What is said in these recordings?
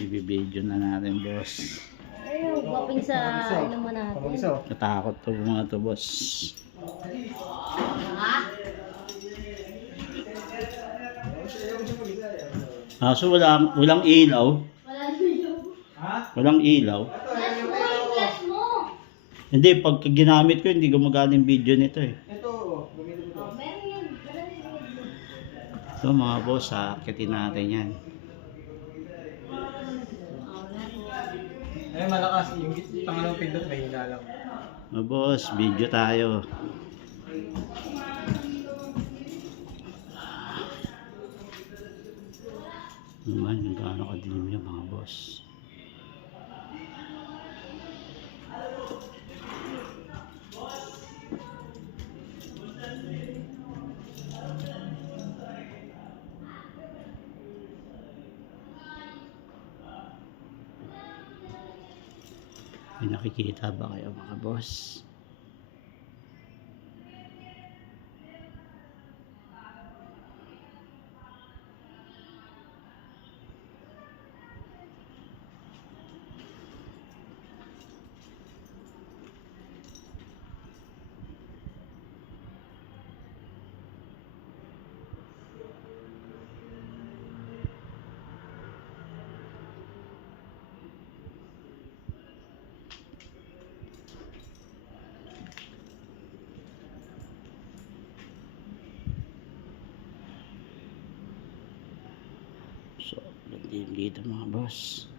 Ibibidyo na natin, boss. Ayun, waping sa inuman natin. Natakot to mga to, boss. So walang ilaw. Walang ilaw. Flash mo! Hindi, pag ginamit ko, hindi gumagana yung video nito eh. Ito, gamitin mo ito. Meron yan. So mga boss, akitin natin yan. Ay, malakas. Yung pangalawang pindot, may hila lang. Mga boss, video tayo. Naman, yung gaano kadilim yung mga boss. May nakikita ba kayo mga boss? So, dito mga boss.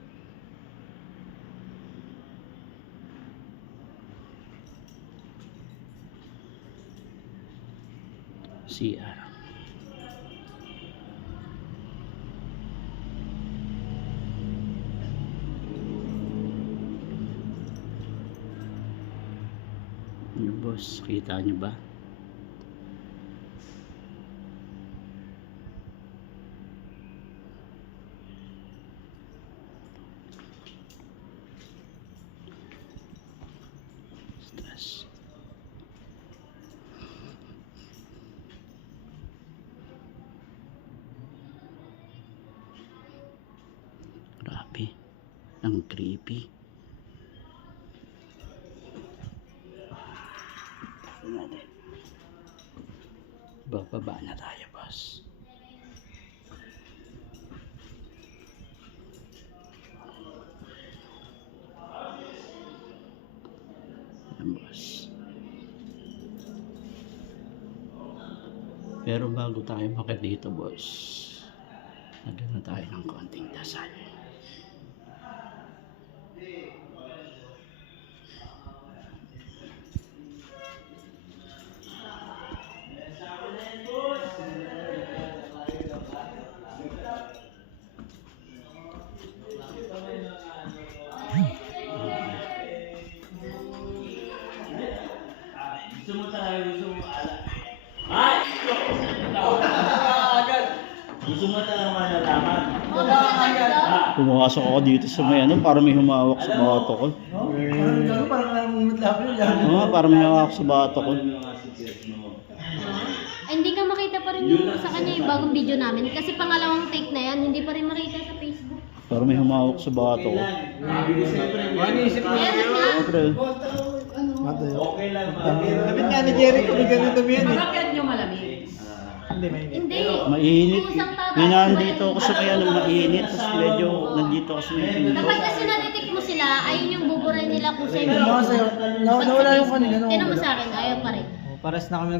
CR. Yung boss, kita nyo ba? Stress. Grabe. Ang creepy. Bababa na tayo, boss. Yan, boss. Pero bago tayo makit dito, boss, nagano tayo ng konting dasal. Gusto mo talaga, gusto mo ala. Ay! Gusto mo talaga malalaman. Pumasok ako dito sa may ano, para may humawak sa bato ko. Parang namumutla ko yan. Oo, para may humawak sa bato ko. Ay, hindi ka makita pa rin yung sa kanya yung bagong video namin. Kasi pangalawang take na yan, hindi pa rin makita sa Facebook. Para may humawak sa bato ko. Ano isip mo? Meron nga. Siyempre, Okay lang. Kapit nga ni Jericho, may ganito ba yan eh? Bakit nyo malamig? Hindi, may Hindi. mainit. Kusang tataas. May nandito ako sa may ano, mainit. Tapos medyo nandito ako sa may pinto. Kapag kasi natitik mo sila, ayun yung buburay nila kung sa'yo. Nawala yung kanina. Tinan mo sa akin, ayaw pa rin. Paras na kami